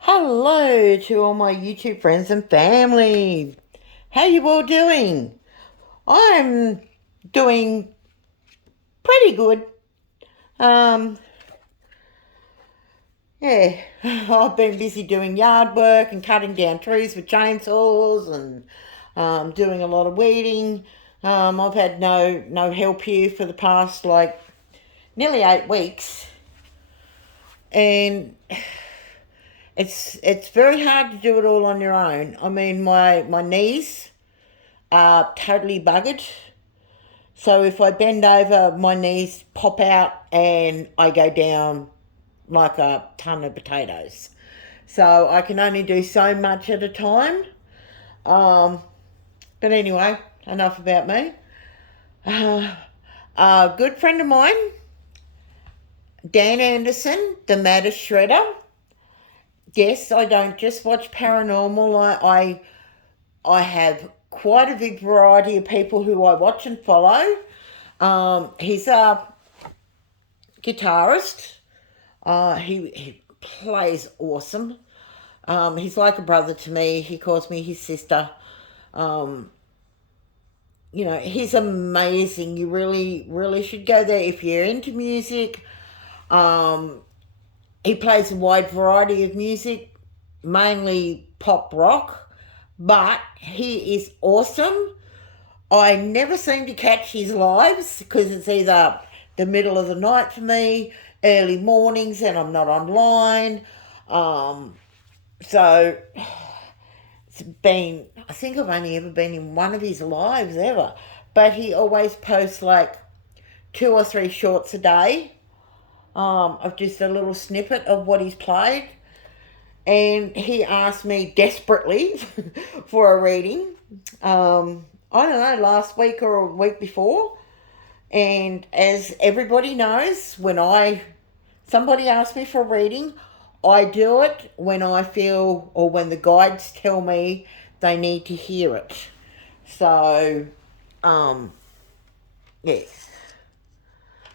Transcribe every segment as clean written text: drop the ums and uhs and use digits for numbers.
Hello to all my YouTube friends and family. How you all doing? I'm doing pretty good. Um, yeah, I've been busy doing yard work and cutting down trees with chainsaws and doing a lot of weeding. I've had no help here for the past nearly 8 weeks, and it's very hard to do it all on your own. I mean, my knees are totally buggered. So if I bend over, my knees pop out and I go down like a ton of potatoes. So I can only do so much at a time. Um, but anyway, enough about me. Uh, a good friend of mine, Dan Anderson, the MaddestShredder. Yes, I don't just watch paranormal. I have quite a big variety of people who I watch and follow. He's a guitarist. He plays awesome. He's like a brother to me. He calls me his sister. Um, he's amazing. You really should go there if you're into music. Um, he plays a wide variety of music, mainly pop rock, but he is awesome. I never seem to catch his lives because it's either the middle of the night for me, early mornings, and I'm not online. Um, so I think I've only ever been in one of his lives ever. But he always posts like 2 or 3 shorts a day of just a little snippet of what he's played. And he asked me desperately for a reading. I don't know, last week or a week before. And as everybody knows, when somebody asks me for a reading, I do it when I feel or when the guides tell me they need to hear it. So, um, yes,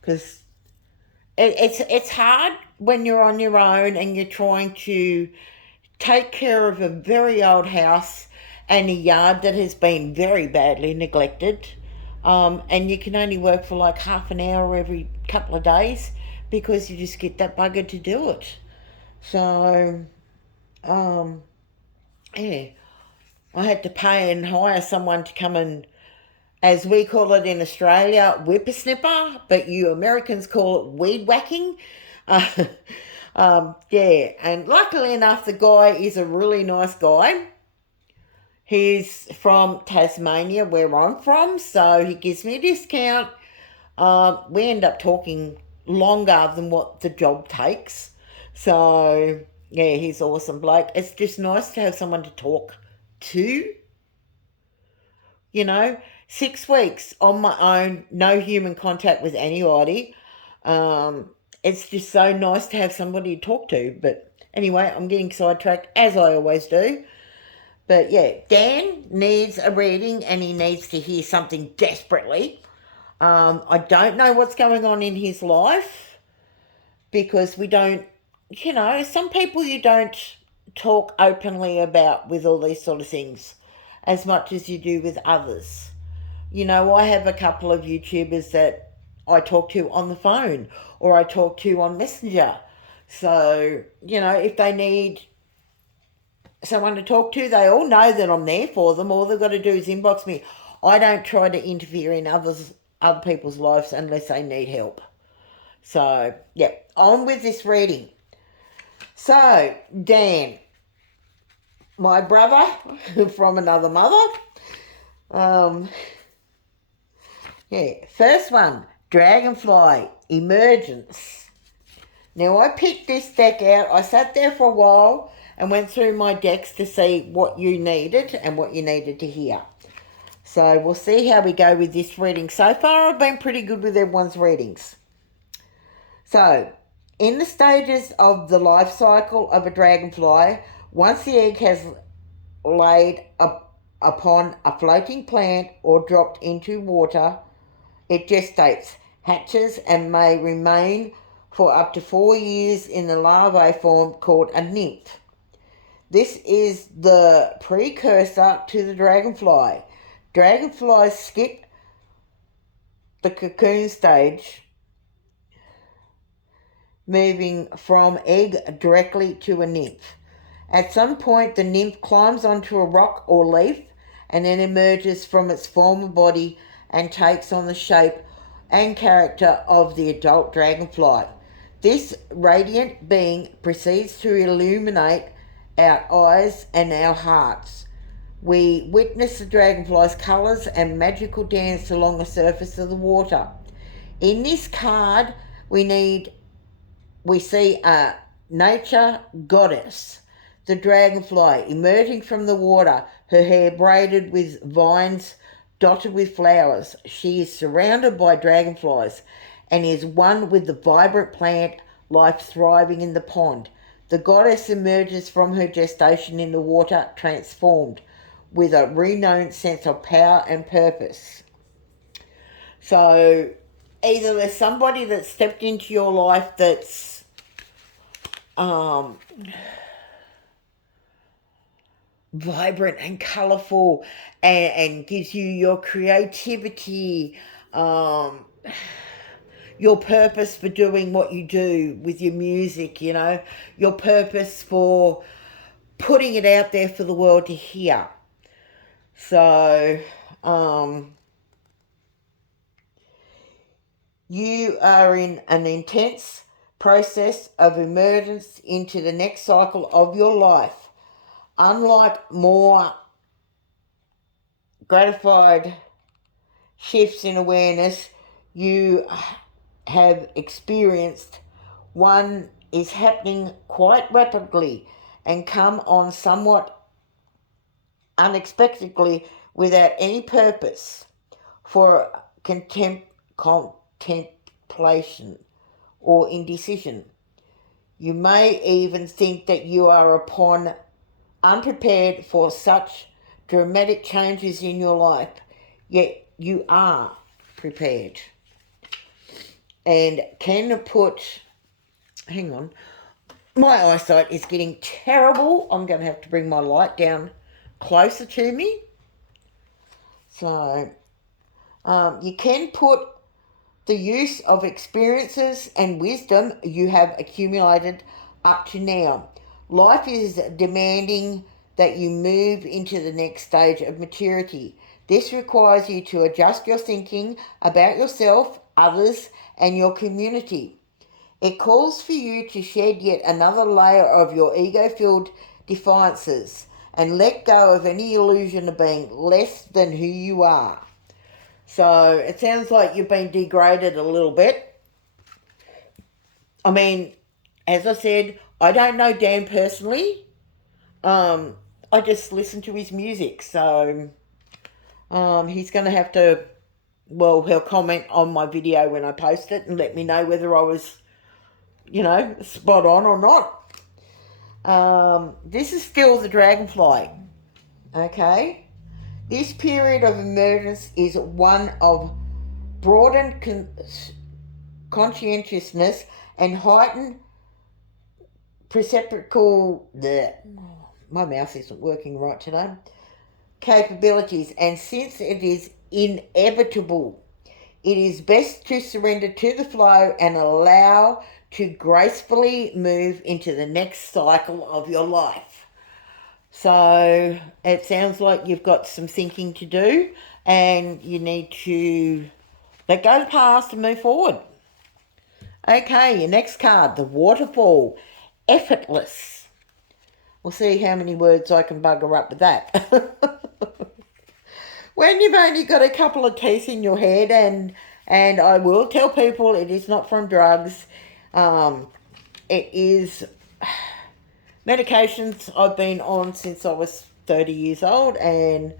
because it's hard when you're on your own and you're trying to take care of a very old house and a yard that has been very badly neglected. And you can only work for like half an hour every couple of days because you just get that bugger to do it. So, um, yeah, I had to pay and hire someone to come and, as we call it in Australia, whippersnipper, but you Americans call it weed whacking. Uh, yeah, and luckily enough, the guy is a really nice guy. He's from Tasmania, where I'm from, so he gives me a discount. We end up talking longer than what the job takes. So, yeah, he's awesome bloke. It's just nice to have someone to talk to, you know. 6 weeks on my own, no human contact with anybody. It's just so nice to have somebody to talk to. But anyway, I'm getting sidetracked, as I always do. But yeah, Dan needs a reading and he needs to hear something desperately. I don't know what's going on in his life because we don't, some people you don't talk openly about with all these sort of things as much as you do with others. I have a couple of YouTubers that I talk to on the phone or I talk to on Messenger. So, if they need someone to talk to, they all know that I'm there for them. All they've got to do is inbox me. I don't try to interfere in other people's lives unless they need help. So, yeah, on with this reading. So, Dan, my brother from another mother. Um, yeah, first one, Dragonfly, Emergence. Now, I picked this deck out. I sat there for a while and went through my decks to see what you needed and what you needed to hear. So we'll see how we go with this reading. So far, I've been pretty good with everyone's readings. So, in the stages of the life cycle of a dragonfly, once the egg has laid upon a floating plant or dropped into water, it gestates, hatches, and may remain for up to 4 years in the larvae form called a nymph. This is the precursor to the dragonfly. Dragonflies skip the cocoon stage, moving from egg directly to a nymph. At some point, the nymph climbs onto a rock or leaf and then emerges from its former body and takes on the shape and character of the adult dragonfly. This radiant being proceeds to illuminate our eyes and our hearts. We witness the dragonfly's colours and magical dance along the surface of the water. In this card, we see a nature goddess, the dragonfly, emerging from the water, her hair braided with vines dotted with flowers. She is surrounded by dragonflies and is one with the vibrant plant life thriving in the pond. The goddess emerges from her gestation in the water transformed with a renewed sense of power and purpose. So either there's somebody that stepped into your life that's vibrant and colourful and gives you your creativity, your purpose for doing what you do with your music, you know, your purpose for putting it out there for the world to hear. So, you are in an intense process of emergence into the next cycle of your life. Unlike more gratified shifts in awareness you have experienced, one is happening quite rapidly and come on somewhat unexpectedly without any purpose for contemplation or indecision. You may even think that you are unprepared for such dramatic changes in your life, yet you are prepared and can put, hang on, my eyesight is getting terrible. I'm going to have to bring my light down closer to me. So you can put the use of experiences and wisdom you have accumulated up to now. Life is demanding that you move into the next stage of maturity. This requires you to adjust your thinking about yourself, others, and your community. It calls for you to shed yet another layer of your ego-filled defiances and let go of any illusion of being less than who you are. So it sounds like you've been degraded a little bit. I mean, as I said, I don't know Dan personally. I just listen to his music. So he's going to have to, well, he'll comment on my video when I post it and let me know whether I was, you know, spot on or not. This is still the dragonfly. Okay? This period of emergence is one of broadened conscientiousness and heightened perceptual... My mouth isn't working right today. Capabilities. And since it is inevitable, it is best to surrender to the flow and allow to gracefully move into the next cycle of your life. So it sounds like you've got some thinking to do and you need to let go of the past and move forward. Okay, your next card, the waterfall, effortless. We'll see how many words I can bugger up with that. When you've only got a couple of teeth in your head, and I will tell people it is not from drugs. It is medications I've been on since I was 30 years old, and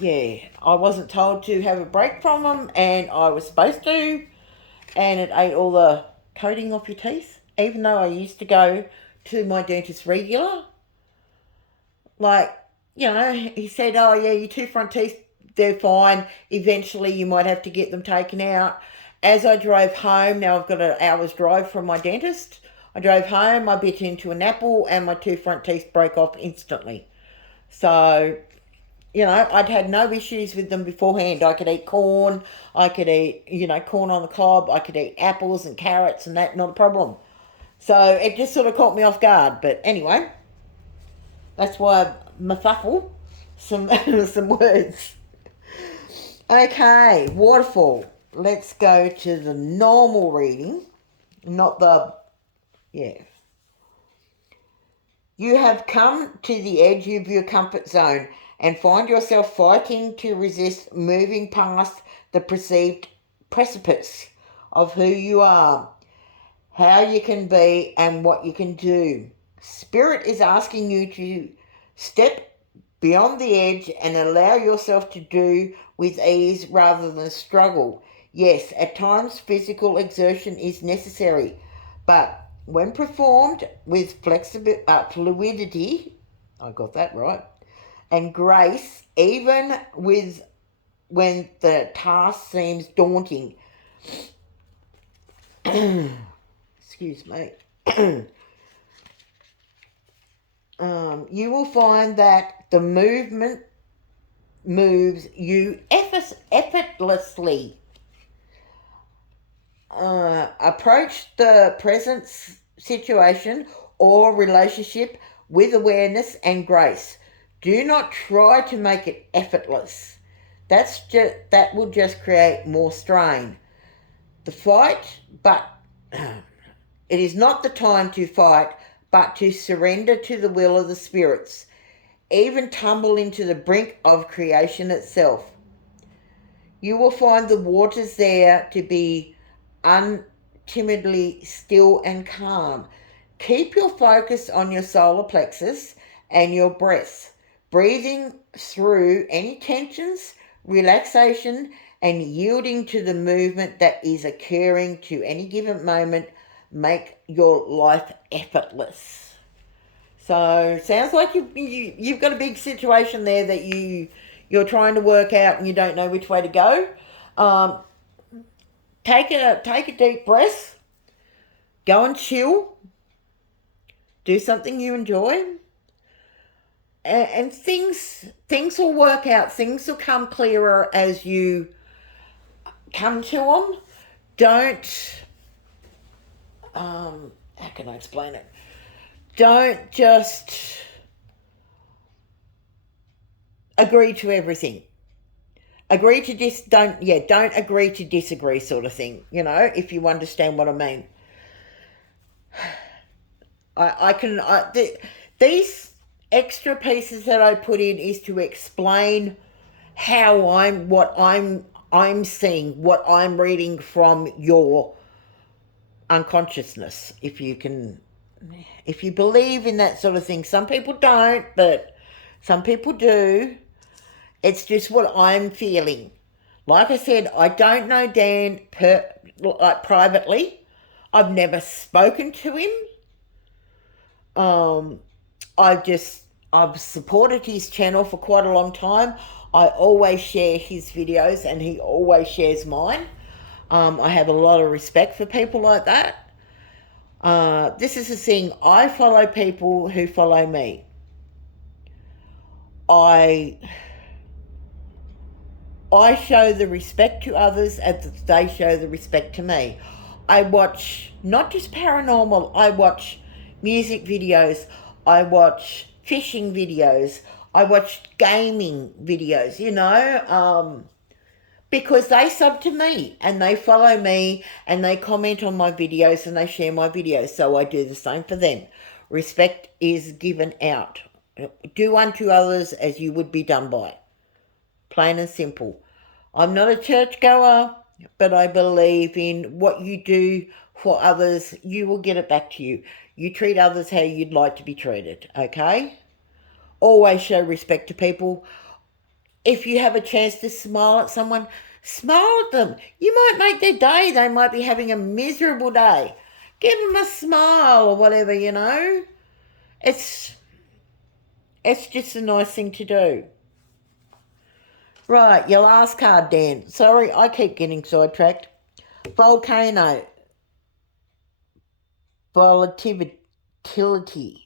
yeah, I wasn't told to have a break from them, and I was supposed to, and it ate all the coating off your teeth, even though I used to go to my dentist regular. Like, you know, he said, oh yeah, your two front teeth, they're fine. Eventually you might have to get them taken out. As I drove home, now I've got an hour's drive from my dentist, I drove home, I bit into an apple, and my 2 front teeth broke off instantly. So, you know, I'd had no issues with them beforehand. I could eat corn, I could eat, you know, corn on the cob, I could eat apples and carrots and that, not a problem. So it just sort of caught me off guard. But anyway, that's why I muffle some, some words. Okay, waterfall. Let's go to the normal reading, not the, yeah. You have come to the edge of your comfort zone and find yourself fighting to resist moving past the perceived precipice of who you are, how you can be, and what you can do. Spirit is asking you to step beyond the edge and allow yourself to do with ease rather than struggle. Yes, at times physical exertion is necessary, but when performed with fluidity, I got that right, and grace, even with when the task seems daunting, excuse me, you will find that the movement moves you effortlessly. Approach the present situation or relationship with awareness and grace. Do not try to make it effortless. That will just create more strain. The fight, but it is not the time to fight, but to surrender to the will of the spirits. Even tumble into the brink of creation itself. You will find the waters there to be untimidly still and calm. Keep your focus on your solar plexus and your breath, breathing through any tensions, relaxation, and yielding to the movement that is occurring to any given moment. Make your life effortless. So sounds like you've got a big situation there that you're trying to work out and you don't know which way to go. Take a deep breath. Go and chill. Do something you enjoy. And things will work out. Things will come clearer as you come to them. Don't, how can I explain it? Don't just agree to everything. Don't agree to disagree sort of thing, you know, if you understand what I mean. These extra pieces that I put in is to explain how what I'm seeing, what I'm reading from your unconsciousness, if you believe in that sort of thing. Some people don't, but some people do. It's just what I'm feeling. Like I said, I don't know Dan privately. I've never spoken to him. I've supported his channel for quite a long time. I always share his videos and he always shares mine. I have a lot of respect for people like that. This is the thing. I follow people who follow me. I show the respect to others as they show the respect to me. I watch not just paranormal, I watch music videos, I watch fishing videos, I watch gaming videos, you know, because they sub to me and they follow me and they comment on my videos and they share my videos, so I do the same for them. Respect is given out. Do unto others as you would be done by. Plain and simple. I'm not a churchgoer, but I believe in what you do for others, you will get it back to you. You treat others how you'd like to be treated, okay? Always show respect to people. If you have a chance to smile at someone, smile at them. You might make their day. They might be having a miserable day. Give them a smile or whatever, you know. It's just a nice thing to do. Right, your last card, Dan. Sorry, I keep getting sidetracked. Volcano. volatility.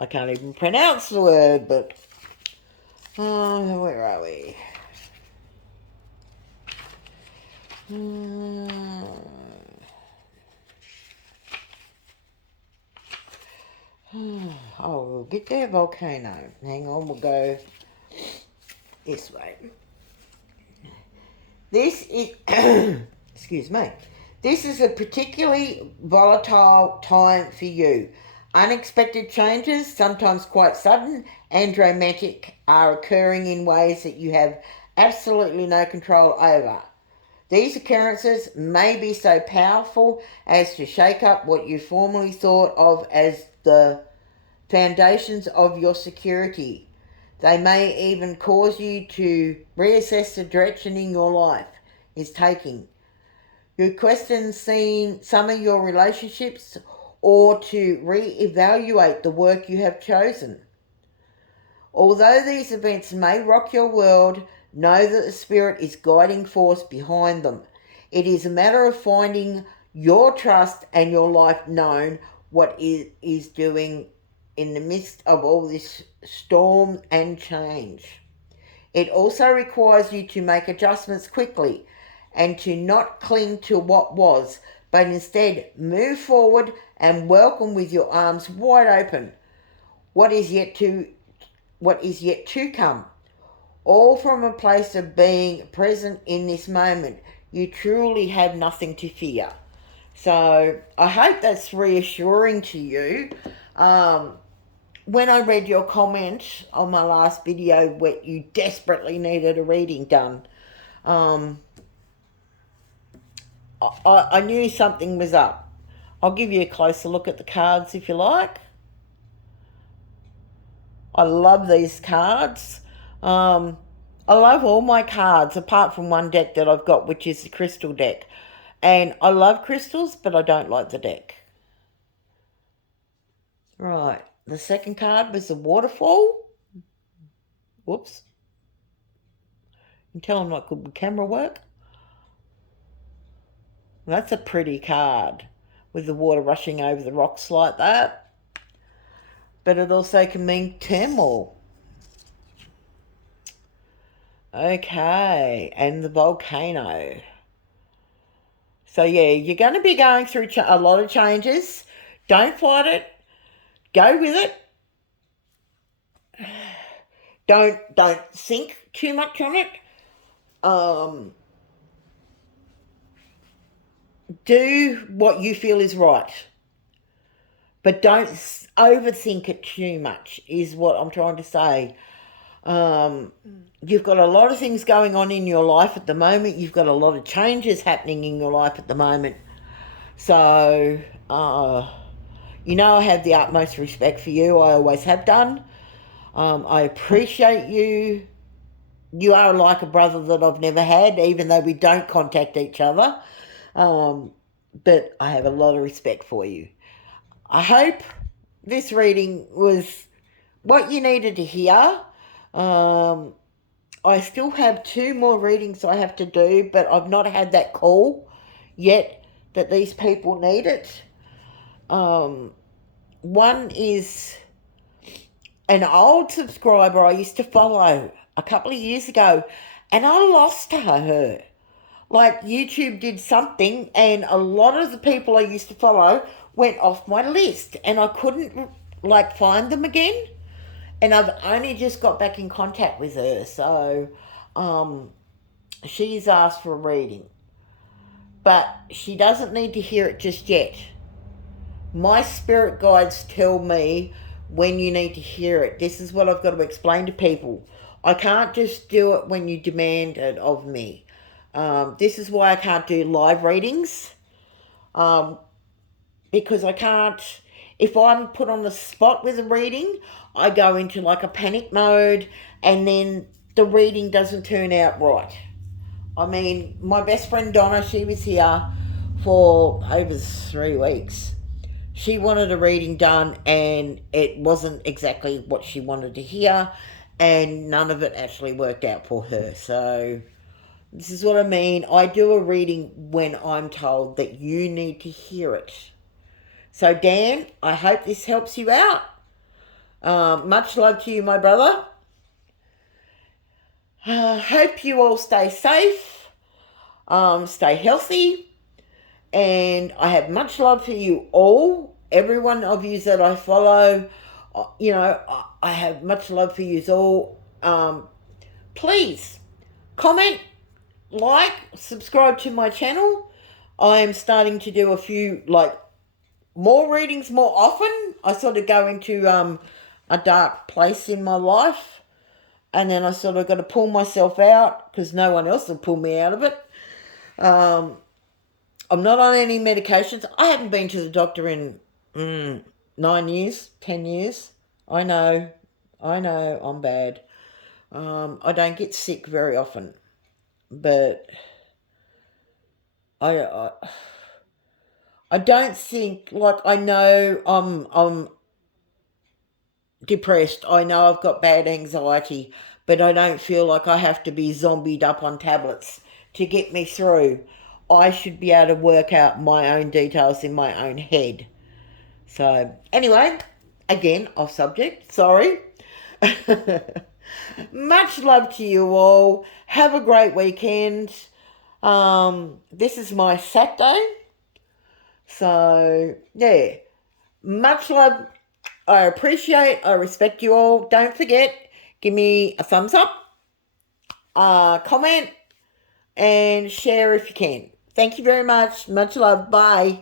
I can't even pronounce the word, but where are we? Oh, we'll get there, volcano. Hang on, we'll go this way. This is, excuse me, this is a particularly volatile time for you. Unexpected changes, sometimes quite sudden and dramatic, are occurring in ways that you have absolutely no control over. These occurrences may be so powerful as to shake up what you formerly thought of as the foundations of your security. They may even cause you to reassess the direction in your life is taking. You question some of your relationships or to re-evaluate the work you have chosen. Although these events may rock your world, know that the Spirit is guiding force behind them. It is a matter of finding your trust and your life known what it is doing in the midst of all this storm and change. It also requires you to make adjustments quickly and to not cling to what was, but instead move forward and welcome with your arms wide open what is yet to come, all from a place of being present in this moment. You truly have nothing to fear. So I hope that's reassuring to you. When I read your comment on my last video where you desperately needed a reading done, I knew something was up. I'll give you a closer look at the cards if you like. I love these cards. I love all my cards apart from one deck that I've got, which is the crystal deck. And I love crystals, but I don't like the deck. Right. The second card was the waterfall. Whoops. You can tell I'm not good with camera work. That's a pretty card with the water rushing over the rocks like that. But it also can mean turmoil. Okay, and the volcano. So yeah, you're going to be going through a lot of changes. Don't fight it. Go with it. Don't think too much on it. Do what you feel is right. But don't overthink it too much, is what I'm trying to say. You've got a lot of things going on in your life at the moment. You've got a lot of changes happening in your life at the moment. So, you know, I have the utmost respect for you. I always have done. I appreciate you. You are like a brother that I've never had, even though we don't contact each other. But I have a lot of respect for you. I hope this reading was what you needed to hear. I still have 2 more readings I have to do, but I've not had that call yet that these people need it. One is an old subscriber I used to follow a couple of years ago, and I lost her. Like, YouTube did something, and a lot of the people I used to follow went off my list, and I couldn't, like, find them again. And I've only just got back in contact with her, so she's asked for a reading. But she doesn't need to hear it just yet. My spirit guides tell me when you need to hear it. This is what I've got to explain to people. I can't just do it when you demand it of me. This is why I can't do live readings. Because I can't... If I'm put on the spot with a reading, I go into like a panic mode and then the reading doesn't turn out right. I mean, my best friend Donna, she was here for over 3 weeks. She wanted a reading done and it wasn't exactly what she wanted to hear, and none of it actually worked out for her. So, This is what I mean. I do a reading when I'm told that you need to hear it. So, Dan, I hope this helps you out. Much love to you, my brother. Hope you all stay safe, stay healthy, and I have much love for you all. Every one of you that I follow, I have much love for you all. Please comment, like, subscribe to my channel. I am starting to do a few, more readings more often. I sort of go into a dark place in my life, and then I sort of got to pull myself out because no one else will pull me out of it. I'm not on any medications. I haven't been to the doctor in 9 years, 10 years. I know, I'm bad. I don't get sick very often, but I don't think, I know I'm depressed. I know I've got bad anxiety, but I don't feel like I have to be zombied up on tablets to get me through. I should be able to work out my own details in my own head. So, anyway, again, off subject, sorry. Much love to you all. Have a great weekend. This is my Saturday. So, yeah. Much love. I appreciate, I respect you all. Don't forget, give me a thumbs up, comment, and share if you can. Thank you very much. Much love. Bye.